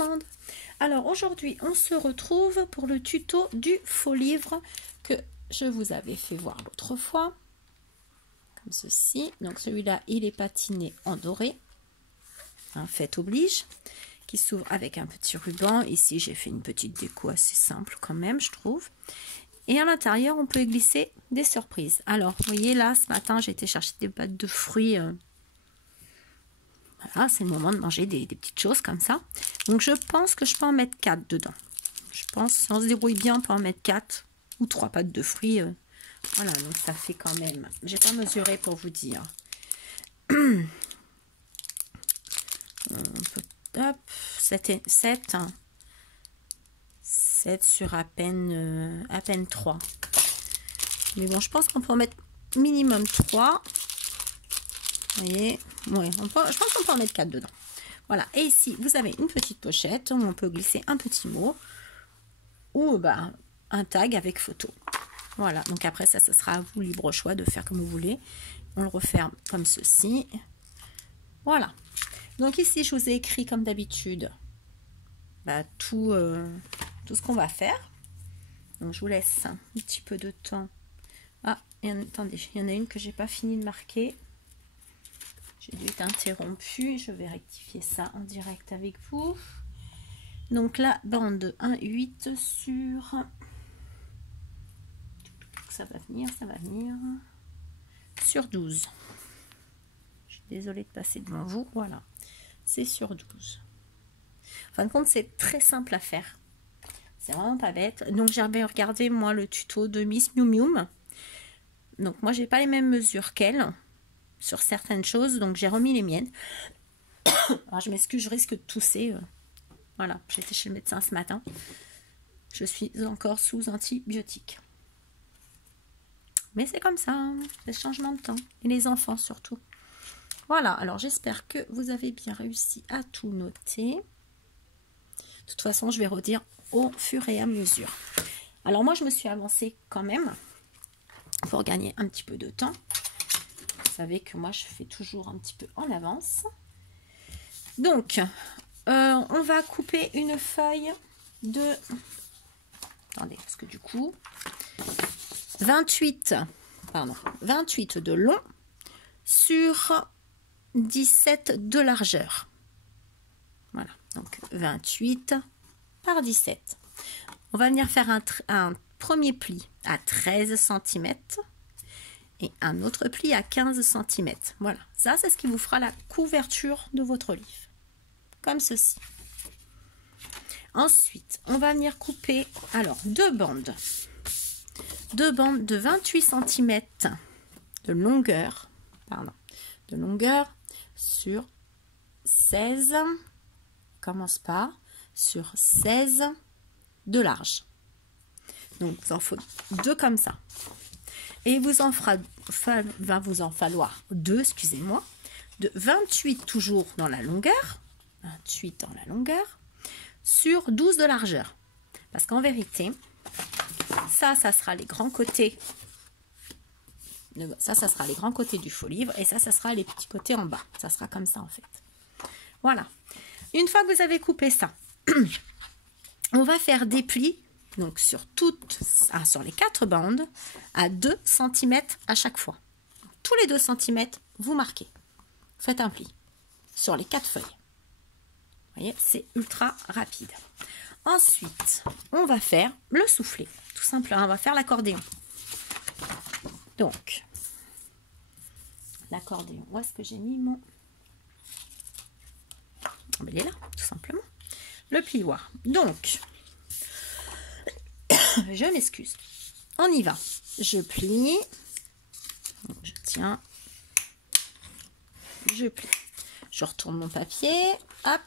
monde. Alors aujourd'hui on se retrouve pour le tuto du faux livre que je vous avais fait voir l'autre fois. Comme ceci. Donc celui-là il est patiné en doré. Un fait oblige. Qui s'ouvre avec un petit ruban. Ici j'ai fait une petite déco assez simple quand même je trouve. Et à l'intérieur on peut y glisser des surprises. Alors vous voyez là ce matin j'ai été chercher des boîtes de fruits. Voilà, c'est le moment de manger des petites choses comme ça. Donc je pense que je peux en mettre 4 dedans. Je pense si on se débrouille bien on peut en mettre 4 ou 3 pâtes de fruits. Voilà, donc ça fait quand même. J'ai pas mesuré pour vous dire. On peut, hop, 7 sur à peine 3. Mais bon, je pense qu'on peut en mettre minimum 3. Vous voyez, ouais, je pense qu'on peut en mettre 4 dedans. Voilà, et ici, vous avez une petite pochette où on peut glisser un petit mot ou un tag avec photo. Voilà, donc après ça sera à vous libre choix de faire comme vous voulez. On le referme comme ceci. Voilà. Donc ici, je vous ai écrit comme d'habitude tout ce qu'on va faire. Donc je vous laisse un petit peu de temps. Ah, et attendez, il y en a une que j'ai pas fini de marquer. J'ai dû être interrompue. Je vais rectifier ça en direct avec vous. Donc la bande 1,8 sur... Ça va venir. Sur 12. Je suis désolée de passer devant vous. Voilà. C'est sur 12. En fin de compte, c'est très simple à faire. C'est vraiment pas bête. Donc j'avais regardé moi le tuto de Miss Miu Miu. Donc moi j'ai pas les mêmes mesures qu'elle sur certaines choses, donc j'ai remis les miennes. Alors je m'excuse, je risque de tousser. Voilà, j'étais chez le médecin ce matin. Je suis encore sous antibiotiques. Mais c'est comme ça, hein, c'est le changement de temps. Et les enfants surtout. Voilà, alors j'espère que vous avez bien réussi à tout noter. De toute façon, je vais redire au fur et à mesure. Alors moi, je me suis avancée quand même pour gagner un petit peu de temps. Vous savez que moi, je fais toujours un petit peu en avance. Donc, on va couper une feuille de... Attendez, parce que du coup, 28 de long sur 17 de largeur. Voilà, donc 28 par 17. On va venir faire un premier pli à 13 cm et un autre pli à 15 cm. Voilà, ça c'est ce qui vous fera la couverture de votre livre. Comme ceci. Ensuite, on va venir couper alors deux bandes de 28 cm de longueur, sur 16, commence par sur 16 de large. Donc il en faut deux comme ça. Et il va vous en falloir deux, excusez-moi, de 28 toujours dans la longueur, 28 dans la longueur, sur 12 de largeur. Parce qu'en vérité, ça sera les grands côtés. Ça sera les grands côtés du faux livre. Et ça sera les petits côtés en bas. Ça sera comme ça en fait. Voilà. Une fois que vous avez coupé ça, on va faire des plis. Donc sur les 4 bandes à 2 cm à chaque fois. Tous les 2 cm, vous marquez. Faites un pli sur les 4 feuilles. Vous voyez, c'est ultra rapide. Ensuite, on va faire le soufflet. Tout simplement, on va faire l'accordéon. Donc, l'accordéon. Où est-ce que j'ai mis mon... Il est là, tout simplement. Le plioir. Donc, je m'excuse. On y va. Je plie. Je tiens. Je plie. Je retourne mon papier. Hop.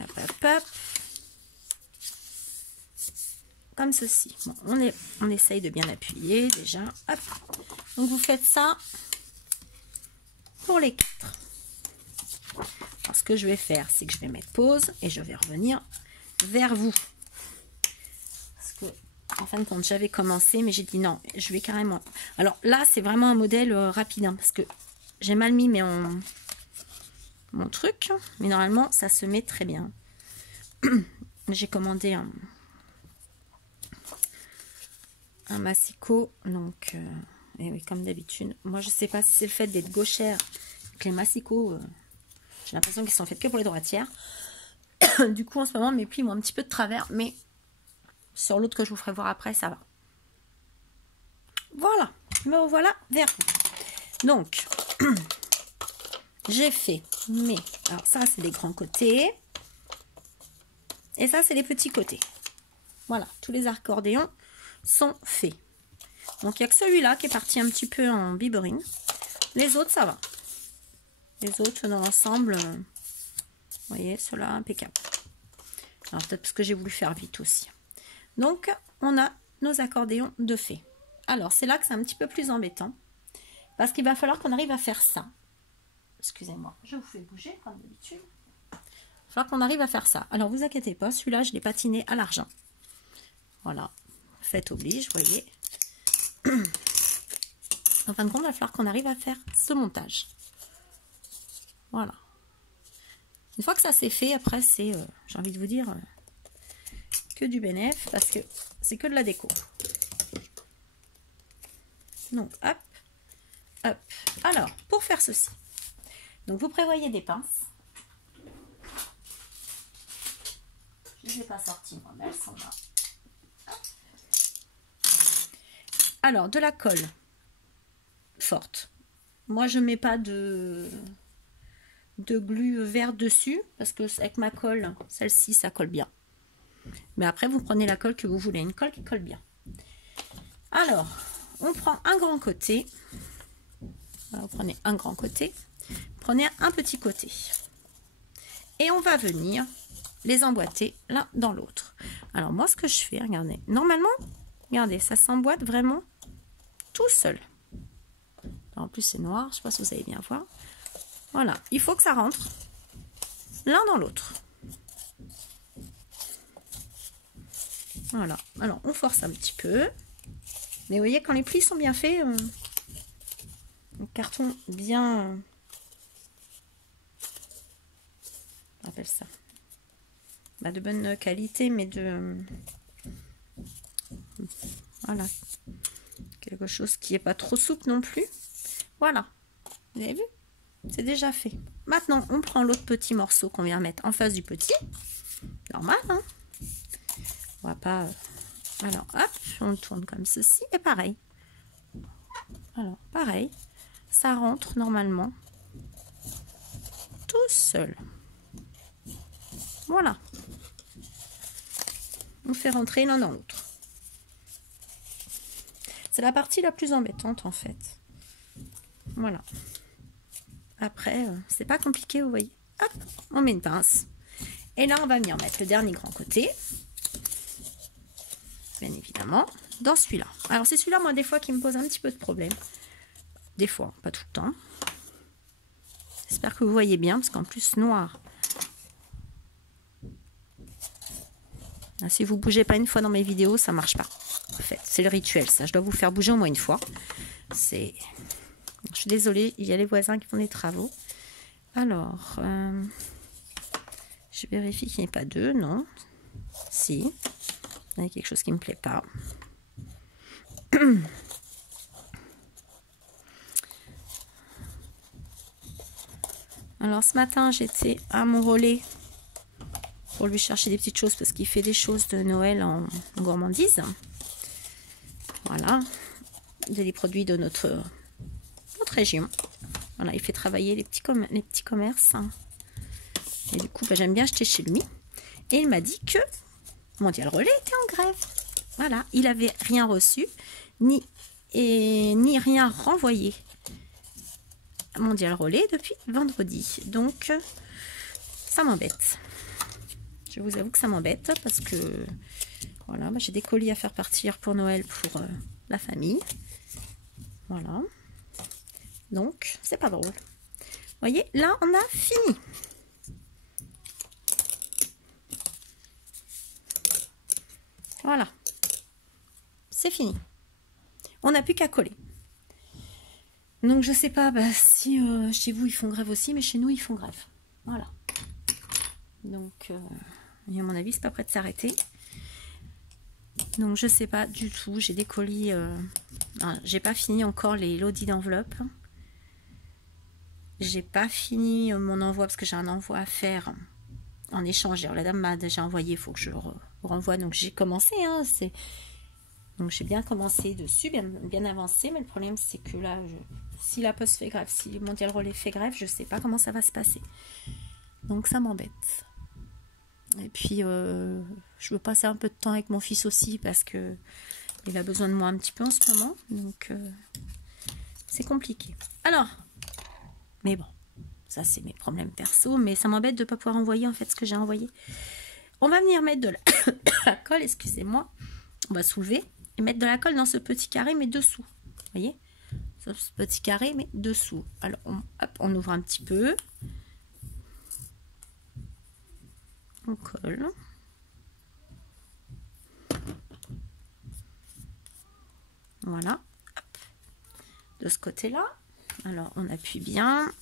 Hop, hop, hop. Comme ceci. Bon, on essaye de bien appuyer déjà. Hop. Donc vous faites ça pour les 4. Alors, ce que je vais faire, c'est que je vais mettre pause et je vais revenir vers vous. Parce que, en fin de compte, j'avais commencé, mais j'ai dit non, je vais carrément... Alors là, c'est vraiment un modèle rapide, hein, parce que j'ai mal mis, mais mon truc. Mais normalement, ça se met très bien. J'ai commandé un massicot. Donc, et oui, comme d'habitude. Moi, je sais pas si c'est le fait d'être gauchère. Que les massicots, j'ai l'impression qu'ils sont faits que pour les droitières. Du coup, en ce moment, mes plis ont un petit peu de travers. Mais sur l'autre que je vous ferai voir après, ça va. Voilà. Me voilà vers vous. Donc, j'ai fait mes... Alors ça, c'est les grands côtés. Et ça, c'est les petits côtés. Voilà. Tous les accordéons sont faits. Donc, il n'y a que celui-là qui est parti un petit peu en biberine. Les autres, ça va. Les autres, dans l'ensemble, vous voyez, ceux-là, impeccable. Alors, peut-être parce que j'ai voulu faire vite aussi. Donc, on a nos accordéons de fait. Alors, c'est là que c'est un petit peu plus embêtant. Parce qu'il va falloir qu'on arrive à faire ça. Excusez-moi, je vous fais bouger comme d'habitude. Il va falloir qu'on arrive à faire ça. Alors, vous inquiétez pas, celui-là, je l'ai patiné à l'argent. Voilà. Fait oblige, vous voyez. En fin de compte, il va falloir qu'on arrive à faire ce montage. Voilà. Une fois que ça c'est fait, après, c'est, j'ai envie de vous dire, que du bénéf, parce que c'est que de la déco. Donc, hop, hop. Alors, pour faire ceci, donc vous prévoyez des pinces. Je ne les ai pas sorties, moi, mais elles sont là. Hop. Alors, de la colle forte. Moi, je ne mets pas de glu vert dessus, parce que avec ma colle, celle-ci, ça colle bien. Mais après, vous prenez la colle que vous voulez, une colle qui colle bien. Alors, on prend un grand côté. Vous prenez un grand côté. Prenez un petit côté. Et on va venir les emboîter l'un dans l'autre. Alors, moi, ce que je fais, regardez. Normalement, regardez, ça s'emboîte vraiment tout seul. En plus, c'est noir. Je ne sais pas si vous allez bien voir. Voilà. Il faut que ça rentre l'un dans l'autre. Voilà. Alors, on force un petit peu. Mais vous voyez, quand les plis sont bien faits, un carton bien... on appelle ça de bonne qualité, mais de... voilà. Quelque chose qui n'est pas trop souple non plus. Voilà. Vous avez vu? C'est déjà fait. Maintenant, on prend l'autre petit morceau qu'on vient mettre en face du petit. Normal, hein? On va pas... Alors, hop, on tourne comme ceci. Et pareil. Alors, pareil. Ça rentre normalement tout seul. Voilà. On fait rentrer l'un dans l'autre. C'est la partie la plus embêtante, en fait. Voilà. Après, c'est pas compliqué, vous voyez. Hop, on met une pince. Et là, on va venir mettre le dernier grand côté. Bien évidemment, dans celui-là. Alors, c'est celui-là, moi, des fois, qui me pose un petit peu de problème. Des fois, pas tout le temps. J'espère que vous voyez bien, parce qu'en plus, noir. Là, si vous ne bougez pas une fois dans mes vidéos, ça ne marche pas. En fait, c'est le rituel, ça. Je dois vous faire bouger au moins une fois. Je suis désolée, il y a les voisins qui font des travaux. Alors, je vérifie qu'il n'y ait pas deux, non. Si. Il y a quelque chose qui ne me plaît pas. Alors, ce matin, j'étais à mon relais pour lui chercher des petites choses parce qu'il fait des choses de Noël en gourmandise. Voilà. Des produits de notre région. Voilà, il fait travailler les petits commerces. Et du coup, j'aime bien acheter chez lui. Et il m'a dit que Mondial Relais était en grève. Voilà, il n'avait rien reçu, ni rien renvoyé à Mondial Relais depuis vendredi. Donc, ça m'embête. Je vous avoue que ça m'embête parce que voilà, j'ai des colis à faire partir pour Noël pour la famille. Voilà. Donc, c'est pas drôle. Vous voyez, là, on a fini. Voilà. C'est fini. On n'a plus qu'à coller. Donc, je sais pas si chez vous, ils font grève aussi, mais chez nous, ils font grève. Voilà. Donc, à mon avis, c'est pas prêt de s'arrêter. Donc, je sais pas du tout. J'ai des colis. J'ai pas fini encore les lodis d'enveloppe. J'ai pas fini mon envoi parce que j'ai un envoi à faire en échange. Alors, la dame m'a déjà envoyé, il faut que je le renvoie. Donc, j'ai commencé. Hein, donc, j'ai bien commencé dessus, bien avancé. Mais le problème, c'est que là, si la poste fait grève, si Mondial Relais fait grève, je sais pas comment ça va se passer. Donc, ça m'embête. Et puis, je veux passer un peu de temps avec mon fils aussi parce que il a besoin de moi un petit peu en ce moment. Donc, c'est compliqué. Alors, mais bon, ça, c'est mes problèmes perso. Mais ça m'embête de ne pas pouvoir envoyer, en fait, ce que j'ai envoyé. On va venir mettre de la colle, excusez-moi. On va soulever et mettre de la colle dans ce petit carré, mais dessous. Vous voyez? Ce petit carré, mais dessous. Alors, hop, on ouvre un petit peu. On colle. Voilà. Hop. De ce côté-là. Alors, on appuie bien.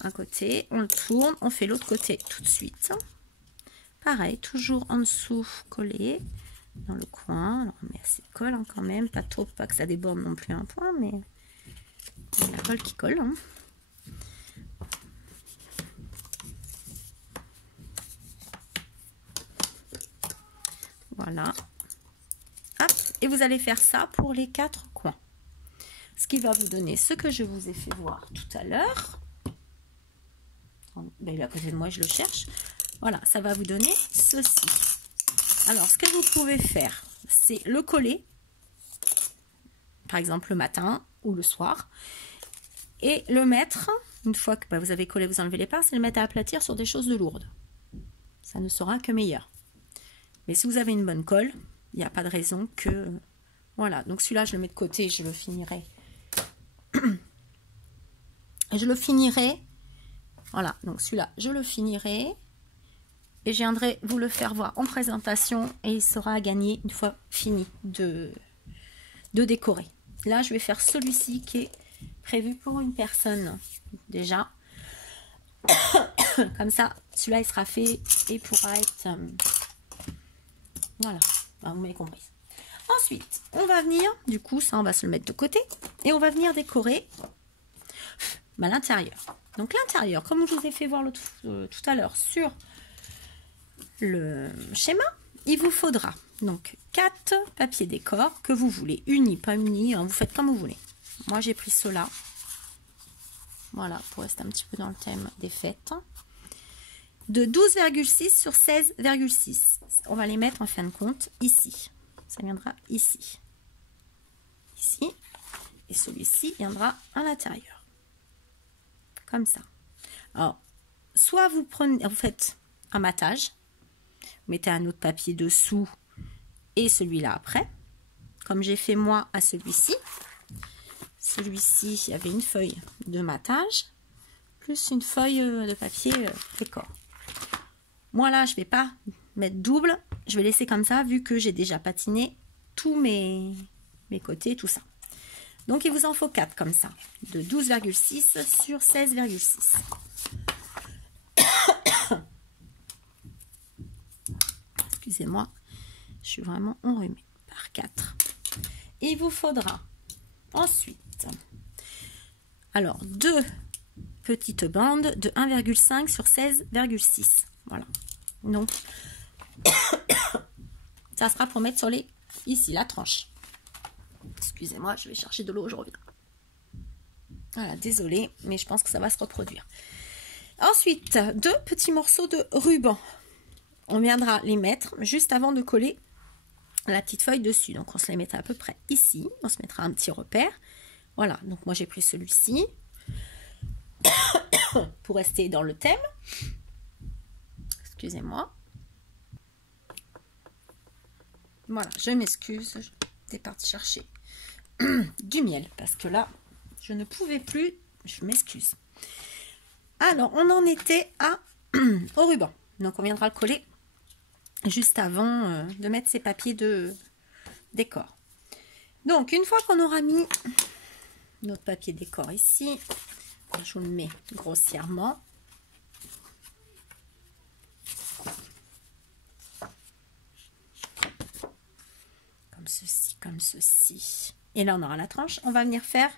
Un côté, on le tourne, on fait l'autre côté tout de suite. Pareil, toujours en dessous, collé dans le coin. Alors, on met assez de colle hein, quand même. Pas trop, pas que ça déborde non plus un point, mais la colle qui colle. Hein. Voilà. Hop. Et vous allez faire ça pour les 4 coins. Ce qui va vous donner ce que je vous ai fait voir tout à l'heure. Ben, il est à côté de moi, je le cherche. Voilà, ça va vous donner ceci. Alors, ce que vous pouvez faire, c'est le coller, par exemple le matin ou le soir, et le mettre, une fois que vous avez collé, vous enlevez les pinces, et le mettre à aplatir sur des choses de lourdes. Ça ne sera que meilleur. Mais si vous avez une bonne colle, il n'y a pas de raison que... Voilà, donc celui-là, je le mets de côté, je le finirai. Et je le finirai... Voilà, donc celui-là, je le finirai. Et je viendrai vous le faire voir en présentation. Et il sera à gagner une fois fini de décorer. Là, je vais faire celui-ci qui est prévu pour une personne déjà. Comme ça, celui-là, il sera fait et pourra être... voilà, vous m'avez compris. Ensuite, on va venir, du coup, ça, on va se le mettre de côté. Et on va venir décorer l'intérieur. Donc l'intérieur, comme je vous ai fait voir tout à l'heure sur le schéma, il vous faudra donc 4 papiers décor que vous voulez, unis, pas unis, hein, vous faites comme vous voulez. Moi j'ai pris ceux-là, voilà, pour rester un petit peu dans le thème des fêtes, de 12,6 sur 16,6. On va les mettre en fin de compte ici, ça viendra ici, et celui-ci viendra à l'intérieur. Comme ça. Alors, soit vous faites un matage, vous mettez un autre papier dessous et celui-là après, comme j'ai fait moi à celui-ci. Celui-ci, il y avait une feuille de matage, plus une feuille de papier décor. Moi là, je ne vais pas mettre double, je vais laisser comme ça, vu que j'ai déjà patiné tous mes côtés, tout ça. Donc, il vous en faut 4 comme ça, de 12,6 sur 16,6. Excusez-moi, je suis vraiment enrhumée par 4. Il vous faudra ensuite, alors, 2 petites bandes de 1,5 sur 16,6. Voilà. Donc, ça sera pour mettre sur les, ici, la tranche. Excusez-moi, je vais chercher de l'eau, je reviens. Voilà, désolée, mais je pense que ça va se reproduire. Ensuite, 2 petits morceaux de ruban. On viendra les mettre juste avant de coller la petite feuille dessus. Donc, on se les mettra à peu près ici. On se mettra un petit repère. Voilà, donc moi j'ai pris celui-ci pour rester dans le thème. Excusez-moi. Voilà, je m'excuse. J'étais partie chercher du miel parce que là je ne pouvais plus, je m'excuse. Alors on en était à au ruban, donc on viendra le coller juste avant de mettre ces papiers de décor. Donc une fois qu'on aura mis notre papier décor ici, Je vous le mets grossièrement. Comme ceci, comme ceci. Et là, on aura la tranche. On va venir faire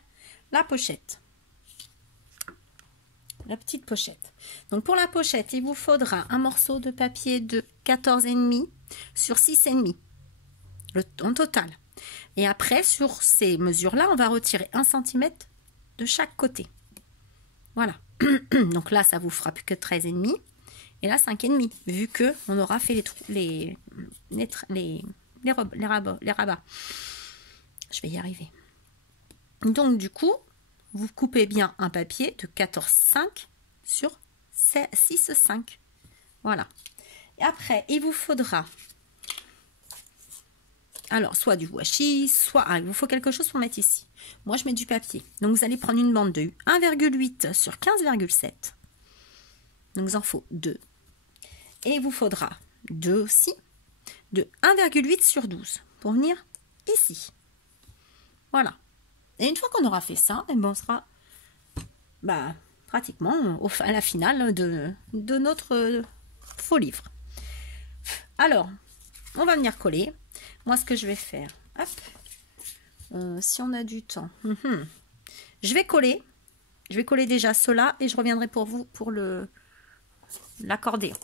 la pochette. La petite pochette. Donc, pour la pochette, il vous faudra un morceau de papier de 14,5 sur 6,5 en total. Et après, sur ces mesures-là, on va retirer 1 cm de chaque côté. Voilà. Donc là, ça vous fera plus que 13,5 et là 5,5 vu que on aura fait les rabats. Je vais y arriver. Donc du coup, vous coupez bien un papier de 14,5 sur 6,5. Voilà. Et après, il vous faudra alors soit du washi, soit il vous faut quelque chose pour mettre ici. Moi, je mets du papier. Donc, vous allez prendre une bande de 1,8 sur 15,7. Donc, il en faut 2. Et il vous faudra 2 aussi, de 1,8 sur 12 pour venir ici. Voilà. Et une fois qu'on aura fait ça, on sera pratiquement à la finale de notre faux livre. Alors, on va venir coller. Moi, ce que je vais faire, hop, si on a du temps, je vais coller déjà cela et je reviendrai pour vous pour l'accordéon.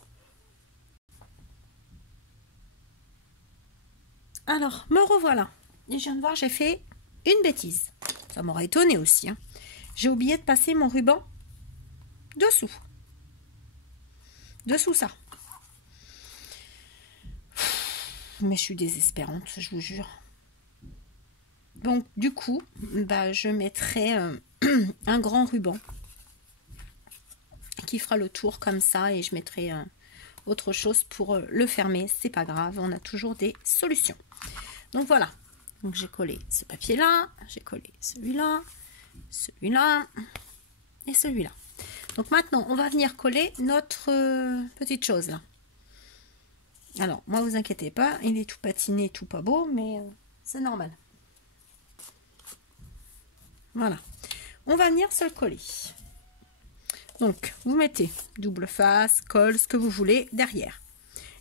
Alors, me revoilà. Et je viens de voir, j'ai fait une bêtise. Ça m'aurait étonné aussi. Hein. J'ai oublié de passer mon ruban dessous. Dessous ça. Mais je suis désespérante, je vous jure. Donc, du coup, je mettrai un grand ruban qui fera le tour comme ça et je mettrai autre chose pour le fermer. C'est pas grave, on a toujours des solutions. Donc, voilà. Donc, j'ai collé ce papier-là, j'ai collé celui-là, celui-là et celui-là. Donc, maintenant, on va venir coller notre petite chose là. Alors, moi, vous inquiétez pas, il est tout patiné, tout pas beau, mais c'est normal. Voilà. On va venir se le coller. Donc, vous mettez double face, colle, ce que vous voulez derrière.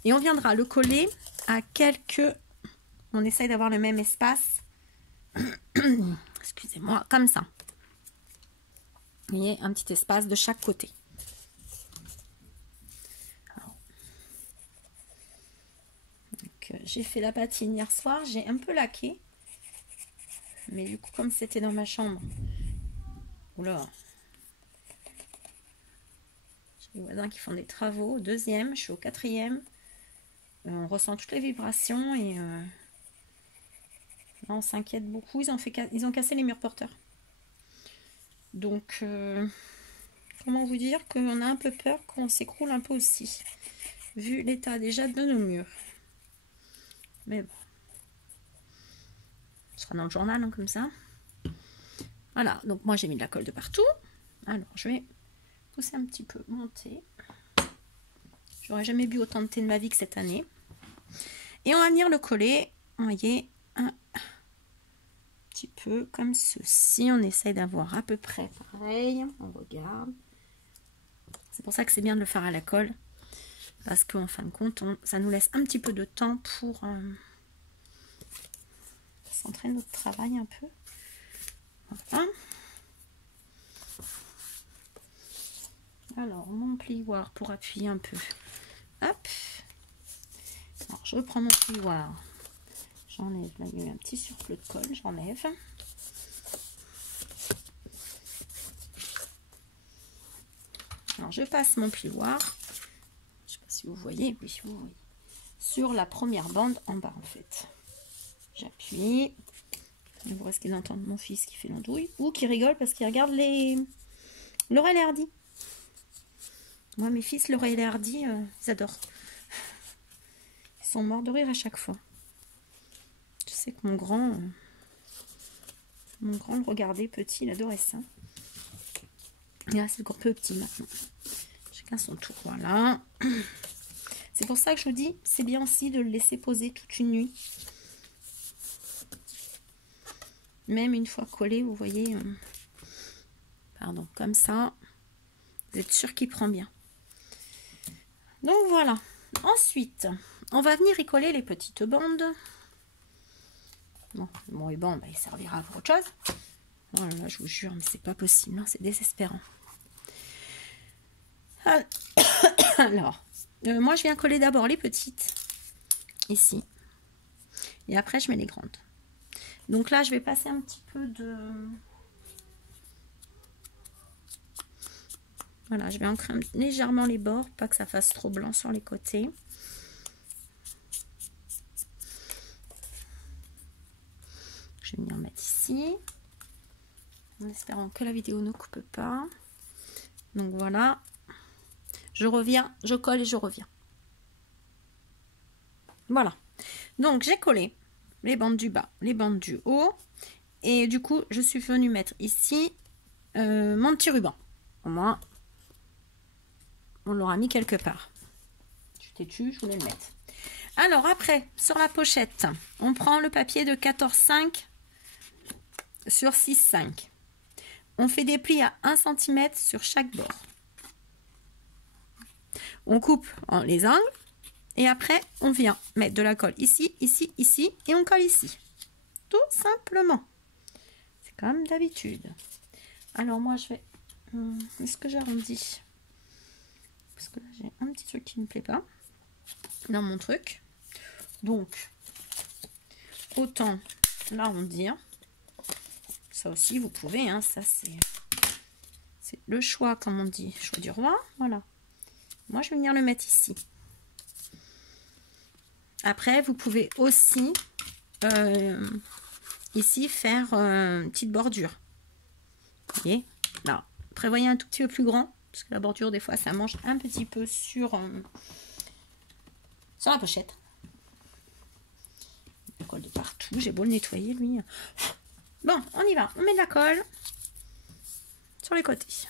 Et on viendra le coller à quelques... On essaye d'avoir le même espace. Excusez-moi, comme ça. Vous voyez, un petit espace de chaque côté. J'ai fait la patine hier soir, j'ai un peu laqué. Mais du coup, comme c'était dans ma chambre, oula, j'ai des voisins qui font des travaux. Au 2e, je suis au 4e. On ressent toutes les vibrations et là, on s'inquiète beaucoup. Ils ont cassé les murs porteurs. Donc, comment vous dire qu'on a un peu peur qu'on s'écroule un peu aussi, vu l'état déjà de nos murs. Mais bon, ce sera dans le journal, hein, comme ça. Voilà, donc moi j'ai mis de la colle de partout. Alors, je vais pousser un petit peu, monter. J'aurais jamais bu autant de thé de ma vie que cette année. Et on va venir le coller, vous voyez, un petit peu comme ceci. On essaye d'avoir à peu près pareil. On regarde. C'est pour ça que c'est bien de le faire à la colle. Parce qu'en fin de compte, ça nous laisse un petit peu de temps pour centrer notre travail un peu. Voilà. Alors, mon plioir pour appuyer un peu. Hop. Alors, je reprends mon plioir. J'enlève. Là, il y a eu un petit surplus de colle. J'enlève. Alors, je passe mon plioir. Je ne sais pas si vous voyez. Oui, vous voyez. Sur la première bande en bas, en fait. J'appuie. Vous risquez d'entendre mon fils qui fait l'andouille ou qui rigole parce qu'il regarde Laurel et Hardy. Moi, mes fils, Laurel et Hardy, ils adorent. Ils sont morts de rire à chaque fois. Je sais que mon grand le regardait petit, il adorait ça. Et là, c'est encore peu petit maintenant. Chacun son tour, voilà. C'est pour ça que je vous dis, c'est bien aussi de le laisser poser toute une nuit. Même une fois collé, vous voyez, Pardon, comme ça. Vous êtes sûr qu'il prend bien. Donc voilà. Ensuite, on va venir y coller les petites bandes. Bon, mon ruban, bah, il servira pour autre chose. Oh là là, je vous jure, mais c'est pas possible, hein, c'est désespérant. Alors, moi je viens coller d'abord les petites, ici. Et après, je mets les grandes. Donc là, je vais passer un petit peu de... Voilà, je vais ancrer légèrement les bords, pas que ça fasse trop blanc sur les côtés. Je vais venir mettre ici, en espérant que la vidéo ne coupe pas. Donc voilà, je reviens, je colle et je reviens. Voilà, donc j'ai collé les bandes du bas, les bandes du haut. Et du coup, je suis venue mettre ici mon petit ruban. Au moins, on l'aura mis quelque part. Je suis têtue, je voulais le mettre. Alors après, sur la pochette, on prend le papier de 14,5 sur 6,5. On fait des plis à 1 cm sur chaque bord. On coupe les angles et après, on vient mettre de la colle ici, ici, ici et on colle ici. Tout simplement. C'est comme d'habitude. Alors moi, je vais... Est-ce que j'arrondis? Parce que là, j'ai un petit truc qui ne me plaît pas dans mon truc. Donc, autant l'arrondir. Ça aussi, vous pouvez, hein, ça c'est le choix, comme on dit, choix du roi. Voilà. Moi, je vais venir le mettre ici. Après, vous pouvez aussi ici faire une petite bordure. Vous voyez? Là, prévoyez un tout petit peu plus grand, parce que la bordure, des fois, ça mange un petit peu sur la pochette. Il colle de partout. J'ai beau le nettoyer, lui. Bon, on y va. On met de la colle sur les côtés.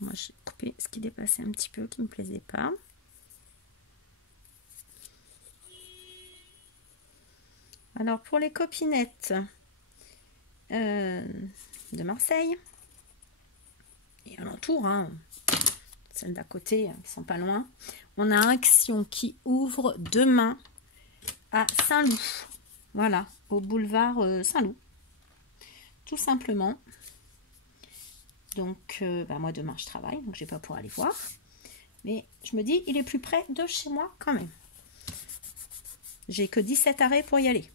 Moi, j'ai coupé ce qui dépassait un petit peu, qui ne me plaisait pas. Alors, pour les copinettes de Marseille et alentour, hein, celles d'à côté qui sont pas loin, on a Action qui ouvre demain à Saint-Loup. Voilà, au boulevard Saint-Loup. Tout simplement. Donc, moi demain je travaille, donc je vais pas pouvoir aller voir. Mais je me dis, il est plus près de chez moi quand même. J'ai que 17 arrêts pour y aller.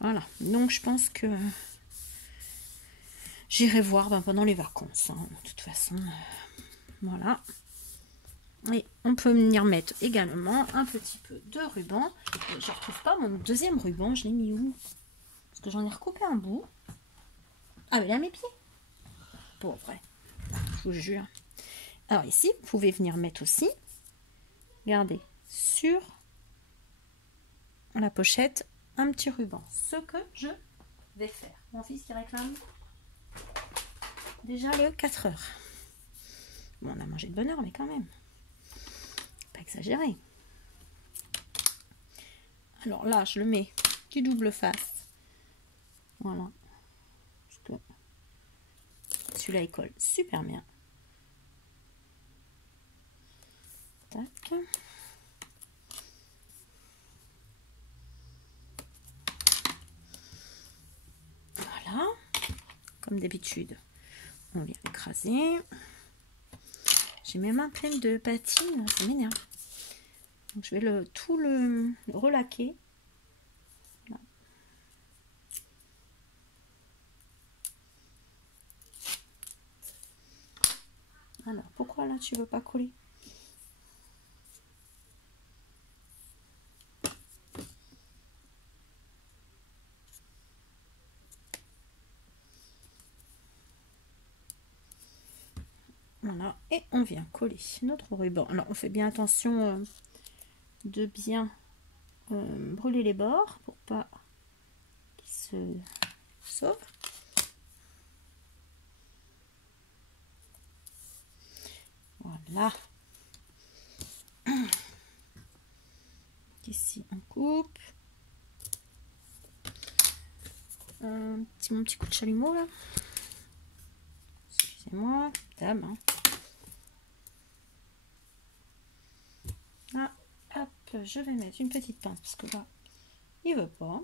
Voilà, donc je pense que j'irai voir pendant les vacances. Hein. De toute façon, voilà. Et on peut venir mettre également un petit peu de ruban. Je ne retrouve pas mon deuxième ruban, je l'ai mis où? Parce que j'en ai recoupé un bout. Ah, mais là, mes pieds. Pour vrai, je vous jure. Alors ici, vous pouvez venir mettre aussi, regardez, sur la pochette, un petit ruban. Ce que je vais faire. Mon fils qui réclame déjà le 4 heures. Bon, on a mangé de bonne heure, mais quand même. Pas exagéré. Alors là, je le mets du double face. Voilà. Celui-là, il colle super bien. Tac. Voilà. Comme d'habitude, on vient écraser. J'ai mes mains pleines de patine, ça m'énerve. Donc je vais tout le relaquer. Là. Alors, pourquoi là tu veux pas coller? Voilà, et on vient coller notre ruban. Alors, on fait bien attention de bien brûler les bords pour pas qu'ils se sauvent. Voilà. Ici, on coupe. Mon petit coup de chalumeau là. Excusez-moi, dame. Hein. Ah, hop, je vais mettre une petite pince parce que là, il veut pas.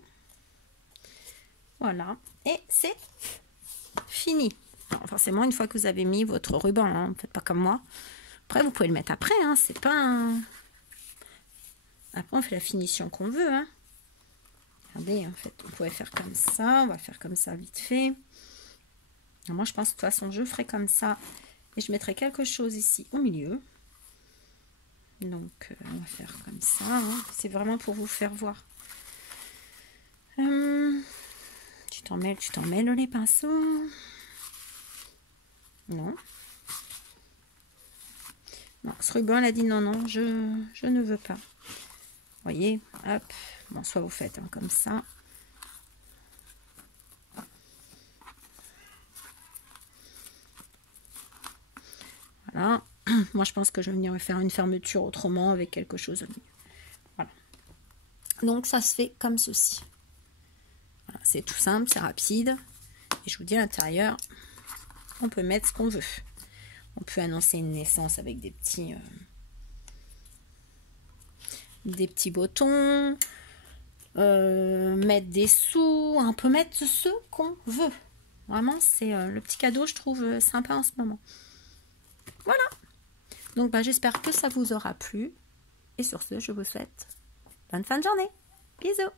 Voilà, et c'est fini. Alors, forcément, une fois que vous avez mis votre ruban, hein, faites pas comme moi. Après, vous pouvez le mettre après, hein, c'est pas un... Après, on fait la finition qu'on veut. Hein. Regardez, en fait, on pouvait faire comme ça. On va faire comme ça vite fait. Alors, moi, je pense de toute façon, je ferai comme ça. Et je mettrai quelque chose ici au milieu. Donc, on va faire comme ça. Hein. C'est vraiment pour vous faire voir. Tu t'en mêles les pinceaux. Non. Non, ce ruban, elle a dit non, non, je ne veux pas. Vous voyez, hop. Bon, soit vous faites hein, comme ça. Voilà. Moi, je pense que je vais venir faire une fermeture autrement avec quelque chose au milieu. Voilà. Donc, ça se fait comme ceci. Voilà, c'est tout simple, c'est rapide. Et je vous dis à l'intérieur, on peut mettre ce qu'on veut. On peut annoncer une naissance avec des petits boutons, mettre des sous, on peut mettre ce qu'on veut. Vraiment, c'est le petit cadeau, je trouve sympa en ce moment. Voilà. Donc, j'espère que ça vous aura plu. Et sur ce, je vous souhaite bonne fin de journée. Bisous.